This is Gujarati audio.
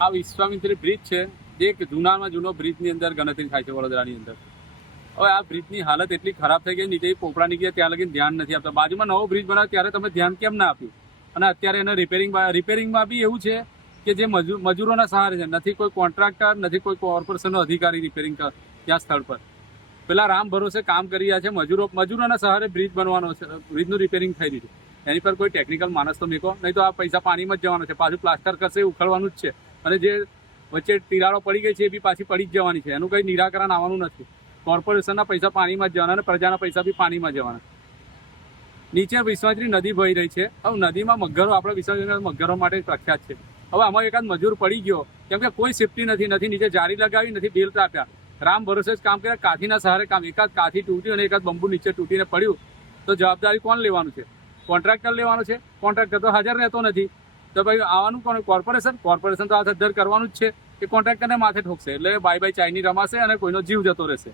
આ વિશ્વામિત્રી બ્રિજ છે, જે એક જૂનામાં જૂનો બ્રિજની અંદર ગણતરી થાય છે વડોદરાની અંદર. હવે આ બ્રિજની હાલત એટલી ખરાબ થઈ ગઈ, નીચે પોપડા નીકળ્યા ત્યાં લગી ધ્યાન નથી આપતા. બાજુમાં નવો બ્રિજ બનાવ્યો ત્યારે તમે ધ્યાન કેમ ના આપ્યું? અને અત્યારે એને રિપેરિંગમાં બી એવું છે કે જે મજૂરોના સહારે છે, નથી કોઈ કોન્ટ્રાક્ટર, નથી કોઈ કોર્પોરેશનનો અધિકારી રિપેરિંગ ત્યાં સ્થળ પર. પેલા રામ ભરોસે કામ કરી રહ્યા છે, મજૂરોના સહારે બ્રિજ બનવાનો છે, બ્રિજનું રિપેરિંગ થઈ રહ્યું છે. એની પર કોઈ ટેકનિકલ માણસ તો મેકો, નહીં તો આ પૈસા પાણીમાં જ જવાનો છે. પાછું પ્લાસ્ટર કરશે, ઉખડવાનું જ છે. અને જે વચ્ચે તિરાડો પડી ગઈ છે એ બી પાછી પડી જ જવાની છે. એનું કંઈ નિરાકરણ આવવાનું નથી. કોર્પોરેશનના પૈસા પાણીમાં જ જવાના અને પ્રજાના પૈસા બી પાણીમાં જવાના. નીચે વિશ્વામિત્રી નદી વહી રહી છે. હવે નદીમાં મગરો, આપણે વિશ્વામિત્રી મગરો માટે પ્રખ્યાત છે. હવે આમાં એકાદ મજૂર પડી ગયો, કેમ કે કોઈ સેફટી નથી નીચે જારી લગાવી, નથી બેલ્ટ આપ્યા. રામ ભરોસે જ કામ કર્યા, કાથીના સહારે કામ. એકાદ કાથી તૂટ્યું અને એકાદ બંબુ નીચે તૂટીને પડ્યું તો જવાબદારી કોણ લેવાનું છે? કોન્ટ્રાક્ટર લેવાનો છે. કોન્ટ્રાક્ટર તો હાજર રહેતો નથી. તો ભાઈ આવવાનું કોણ? કોર્પોરેશન તો આ ધદ્ધર કરવાનું જ છે કે કોન્ટ્રાક્ટરને માથે ઠોકશે. એટલે બાય ચાઈની રમાશે અને કોઈનો જીવ જતો રહેશે.